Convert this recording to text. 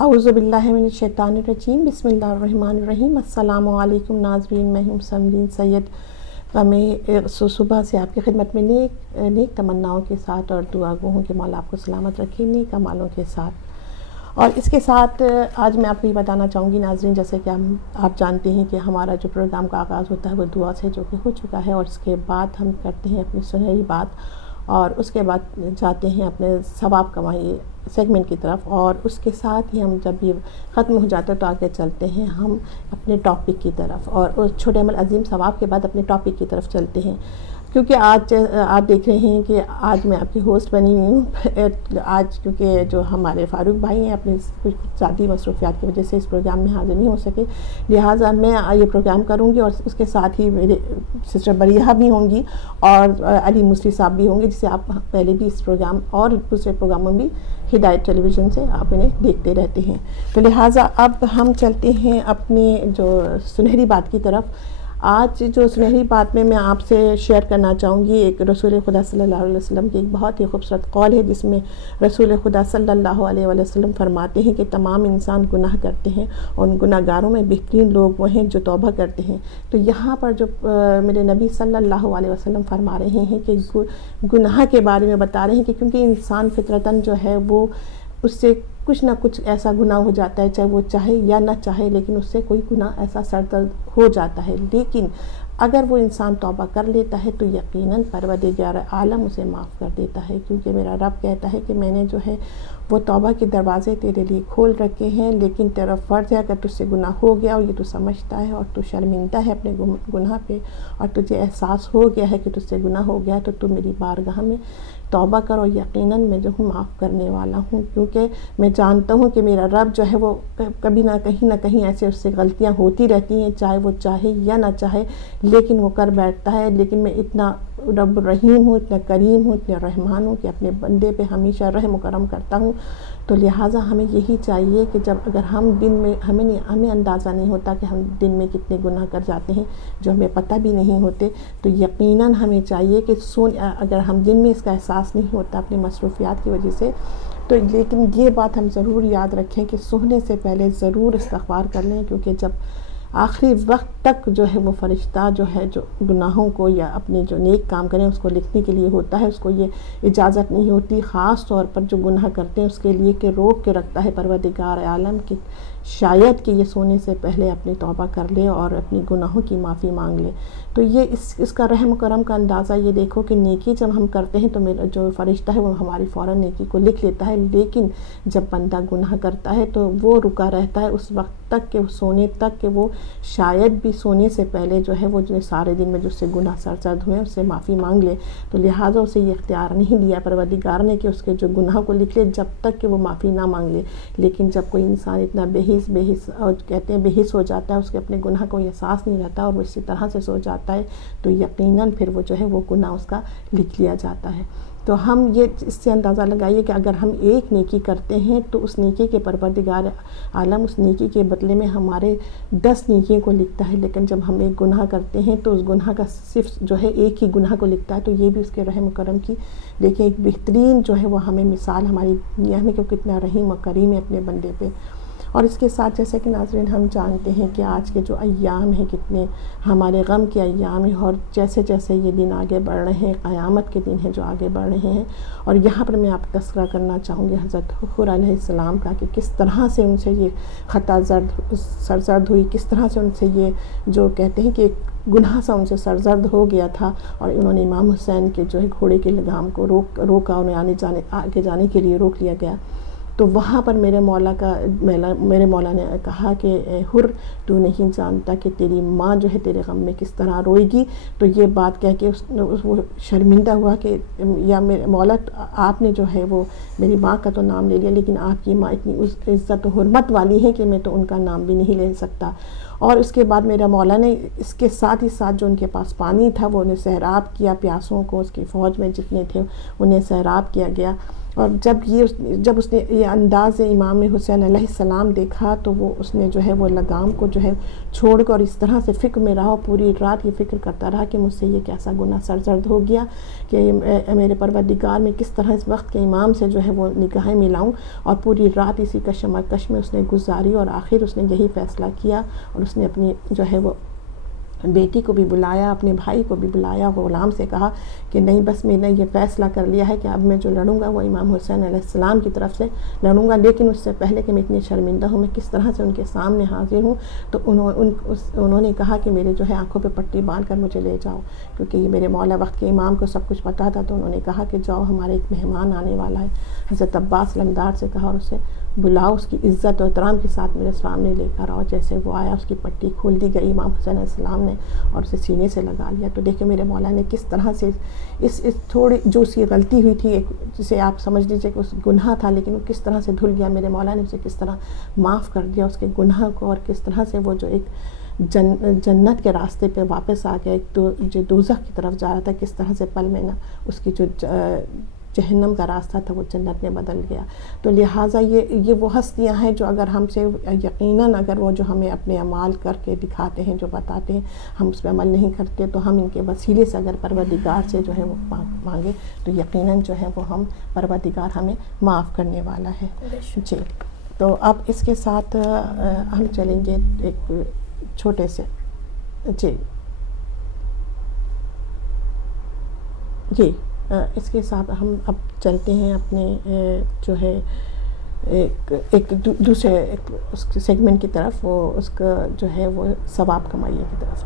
اعوذ باللہ من الشیطان الرجیم، بسم اللہ الرحمن الرحیم۔ السلام علیکم ناظرین، میں ہوں سمرین سید۔ میں صبح سے آپ کی خدمت میں نیک تمناؤں کے ساتھ اور دعا گو ہوں کہ مولا آپ کو سلامت رکھے نیک اعمالوں کے ساتھ۔ اور اس کے ساتھ آج میں آپ کو یہ بتانا چاہوں گی ناظرین، جیسے کہ آپ جانتے ہیں کہ ہمارا جو پروگرام کا آغاز ہوتا ہے وہ دعا سے جو کہ ہو چکا ہے، اور اس کے بعد ہم کرتے ہیں اپنی سنہری بات، اور اس کے بعد جاتے ہیں اپنے ثواب کمائی سیگمنٹ کی طرف، اور اس کے ساتھ ہی ہم جب یہ ختم ہو جاتا ہے تو آگے چلتے ہیں ہم اپنے ٹاپک کی طرف، اور اس چھوٹے عمل عظیم ثواب کے بعد اپنے ٹاپک کی طرف چلتے ہیں۔ کیونکہ آج آپ دیکھ رہے ہیں کہ آج میں آپ کی ہوسٹ بنی ہوئی ہوں۔ آج کیونکہ جو ہمارے فاروق بھائی ہیں اپنی کچھ ذاتی مصروفیات کی وجہ سے اس پروگرام میں حاضر نہیں ہو سکے، لہٰذا میں یہ پروگرام کروں گی، اور اس کے ساتھ ہی میرے سسٹر بریحہ بھی ہوں گی اور علی مصری صاحب بھی ہوں گے، جسے آپ پہلے بھی اس پروگرام اور دوسرے پروگراموں میں بھی ہدایت ٹیلی ویژن سے آپ انہیں دیکھتے رہتے ہیں۔ تو لہٰذا اب ہم چلتے ہیں اپنی جو سنہری بات کی طرف۔ آج جو سنہری بات میں آپ سے شیئر کرنا چاہوں گی ایک رسول خدا صلی اللہ علیہ وسلم کی ایک بہت ہی خوبصورت قول ہے، جس میں رسول خدا صلی اللہ علیہ وسلم فرماتے ہیں کہ تمام انسان گناہ کرتے ہیں، اور ان گناہ گاروں میں بہترین لوگ وہ ہیں جو توبہ کرتے ہیں۔ تو یہاں پر جو میرے نبی صلی اللہ علیہ وسلم فرما رہے ہیں کہ گناہ کے بارے میں بتا رہے ہیں کہ کیونکہ انسان فطرتاً جو ہے وہ اس سے کچھ نہ کچھ ایسا گناہ ہو جاتا ہے، چاہے وہ چاہے یا نہ چاہے، لیکن اس سے کوئی گناہ ایسا سرزد ہو جاتا ہے، لیکن اگر وہ انسان توبہ کر لیتا ہے تو یقیناً پروردگار عالم اسے معاف کر دیتا ہے، کیونکہ میرا رب کہتا ہے کہ میں نے جو ہے وہ توبہ کے دروازے تیرے لیے کھول رکھے ہیں، لیکن تیرا فرض ہے اگر تجھ سے گناہ ہو گیا اور یہ تو سمجھتا ہے اور تو شرمندہ ہے اپنے گناہ پہ، اور تجھے احساس ہو گیا ہے کہ تجھ سے گناہ ہو گیا، تو میری بارگاہ میں توبہ کرو، یقیناً میں جو ہوں معاف کرنے والا ہوں، کیونکہ میں جانتا ہوں کہ میرا رب جو ہے وہ کبھی نہ کہیں ایسے اس سے غلطیاں ہوتی رہتی ہیں، چاہے وہ چاہے یا نہ چاہے، لیکن وہ کر بیٹھتا ہے۔ لیکن میں اتنا رب رحیم ہوں، اتنا کریم ہوں، اتنا رحمان ہوں کہ اپنے بندے پہ ہمیشہ رحم و کرم کرتا ہوں۔ تو لہٰذا ہمیں یہی چاہیے کہ جب اگر ہم دن میں ہمیں اندازہ نہیں ہوتا کہ ہم دن میں کتنے گناہ کر جاتے ہیں جو ہمیں پتہ بھی نہیں ہوتے، تو یقیناً ہمیں چاہیے کہ اگر ہم دن میں اس کا احساس نہیں ہوتا اپنی مصروفیات کی وجہ سے، تو لیکن یہ بات ہم ضرور یاد رکھیں کہ سونے سے پہلے ضرور استغفار کر لیں، کیونکہ جب آخری وقت تک جو ہے وہ فرشتہ جو ہے جو گناہوں کو یا اپنے جو نیک کام کریں اس کو لکھنے کے لیے ہوتا ہے، اس کو یہ اجازت نہیں ہوتی، خاص طور پر جو گناہ کرتے ہیں اس کے لیے کہ روک کے رکھتا ہے پروردگار عالم کی، شاید کہ یہ سونے سے پہلے اپنی توبہ کر لے اور اپنی گناہوں کی معافی مانگ لے۔ تو یہ اس کا رحم و کرم کا اندازہ یہ دیکھو کہ نیکی جب ہم کرتے ہیں تو میرا جو فرشتہ ہے وہ ہماری فوراً نیکی کو لکھ لیتا ہے، لیکن جب بندہ گناہ کرتا ہے تو وہ رکا رہتا ہے اس وقت تک کہ سونے تک، کہ وہ شاید بھی سونے سے پہلے جو ہے وہ جو سارے دن میں جو سے گناہ سرزد ہوئے اس سے معافی مانگ لے۔ تو لہٰذا اسے یہ اختیار نہیں دیا پروردگار نے کہ اس کے جو گناہ کو لکھ لے جب تک کہ وہ معافی نہ مانگ لے۔ لیکن جب کوئی انسان اتنا بے حس اور کہتے ہیں بے حس ہو جاتا ہے، اس کے اپنے گناہ کو احساس نہیں رہتا اور وہ اسی طرح سے سو جاتا ہے، تو یقیناً پھر وہ جو ہے وہ گناہ اس کا لکھ لیا جاتا ہے۔ تو ہم یہ اس سے اندازہ لگائیے کہ اگر ہم ایک نیکی کرتے ہیں تو اس نیکی کے پروردگار عالم اس نیکی کے بدلے میں ہمارے 10 نیکیوں کو لکھتا ہے، لیکن جب ہم ایک گناہ کرتے ہیں تو اس گناہ کا صرف جو ہے ایک ہی گناہ کو لکھتا ہے۔ تو یہ بھی اس کے رحم و کرم کی دیکھیں ایک بہترین جو ہے وہ ہمیں مثال ہماری دنیا میں کہ کتنا رحیم و کریم ہے اپنے بندے پہ۔ اور اس کے ساتھ جیسے کہ ناظرین ہم جانتے ہیں کہ آج کے جو ایام ہیں کتنے ہمارے غم کے ایام ہیں، اور جیسے جیسے یہ دن آگے بڑھ رہے ہیں، قیامت کے دن ہیں جو آگے بڑھ رہے ہیں، اور یہاں پر میں آپ تذکرہ کرنا چاہوں گی حضرت حور علیہ السلام کا کہ کس طرح سے ان سے یہ خطا سرزد ہوئی، کس طرح سے ان سے یہ جو کہتے ہیں کہ ایک گناہ سا ان سے سرزد ہو گیا تھا، اور انہوں نے امام حسین کے جو ہے گھوڑے کے لگام کو روکا، انہیں آگے جانے کے لیے روک لیا گیا۔ تو وہاں پر میرے مولا نے کہا کہ اے حر، تو نہیں جانتا کہ تیری ماں جو ہے تیرے غم میں کس طرح روئے گی۔ تو یہ بات کہہ کے وہ شرمندہ ہوا کہ یا میرے مولا آپ نے جو ہے وہ میری ماں کا تو نام لے لیا، لیکن آپ کی ماں اتنی عزت و حرمت والی ہے کہ میں تو ان کا نام بھی نہیں لے سکتا۔ اور اس کے بعد میرا مولا نے اس کے ساتھ ہی ساتھ جو ان کے پاس پانی تھا وہ انہیں سیراب کیا، پیاسوں کو اس کی فوج میں جتنے تھے انہیں سیراب کیا گیا۔ اور جب اس نے یہ انداز امام حسین علیہ السلام دیکھا تو اس نے جو ہے وہ لگام کو جو ہے چھوڑ کر اور اس طرح سے فکر میں رہا، پوری رات یہ فکر کرتا رہا کہ مجھ سے یہ کیسا گناہ سرزد ہو گیا کہ میرے پروردگار میں کس طرح اس وقت کے امام سے جو ہے وہ نگاہیں ملاؤں، اور پوری رات اسی کشمکش میں اس نے گزاری، اور آخر اس نے یہی فیصلہ کیا، اور اس نے اپنی جو ہے وہ بیٹی کو بھی بلایا، اپنے بھائی کو بھی بلایا، غلام سے کہا کہ نہیں بس میں نے یہ فیصلہ کر لیا ہے کہ اب میں جو لڑوں گا وہ امام حسین علیہ السلام کی طرف سے لڑوں گا، لیکن اس سے پہلے کہ میں اتنی شرمندہ ہوں، میں کس طرح سے ان کے سامنے حاضر ہوں۔ تو انہوں نے کہا کہ میرے جو ہے آنکھوں پہ پٹی باندھ کر مجھے لے جاؤ، کیونکہ یہ میرے مولا وقت کے امام کو سب کچھ پتہ تھا۔ تو انہوں نے کہا کہ جاؤ، ہمارے ایک مہمان آنے والا ہے۔ حضرت عباس لمدار سے کہا اور اسے بلاؤ، اس کی عزت و احترام کے ساتھ میرے سامنے لے کر آؤ۔ جیسے وہ آیا، اس کی پٹی کھول دی گئی امام حسین علیہ السلام نے، اور اسے سینے سے لگا لیا۔ تو دیکھیں میرے مولا نے کس طرح سے اس تھوڑی جو اس کی غلطی ہوئی تھی، جسے آپ سمجھ لیجئے کہ اس گناہ تھا، لیکن وہ کس طرح سے دھل گیا، میرے مولا نے اسے کس طرح معاف کر دیا اس کے گناہ کو، اور کس طرح سے وہ جو ایک جنت کے راستے پہ واپس آ گیا، ایک جو دوزخ کی طرف جا رہا تھا، کس طرح سے پل میں نہ اس کی جو جہنم کا راستہ تھا وہ جنت میں بدل گیا۔ تو لہٰذا یہ وہ ہستیاں ہیں جو اگر ہم سے یقیناً اگر وہ جو ہمیں اپنے اعمال کر کے دکھاتے ہیں، جو بتاتے ہیں، ہم اس پہ عمل نہیں کرتے، تو ہم ان کے وسیلے سے اگر پروردگار سے جو ہے وہ مانگے تو یقیناً جو ہے وہ پروردگار ہمیں معاف کرنے والا ہے۔ جی، تو اب اس کے ساتھ ہم چلیں گے ایک چھوٹے سے جی اس کے ساتھ ہم اب چلتے ہیں اپنے جو ہے ایک دوسرے اس سیگمنٹ کی طرف، وہ اس کا جو ہے وہ ثواب کمائیے کی طرف۔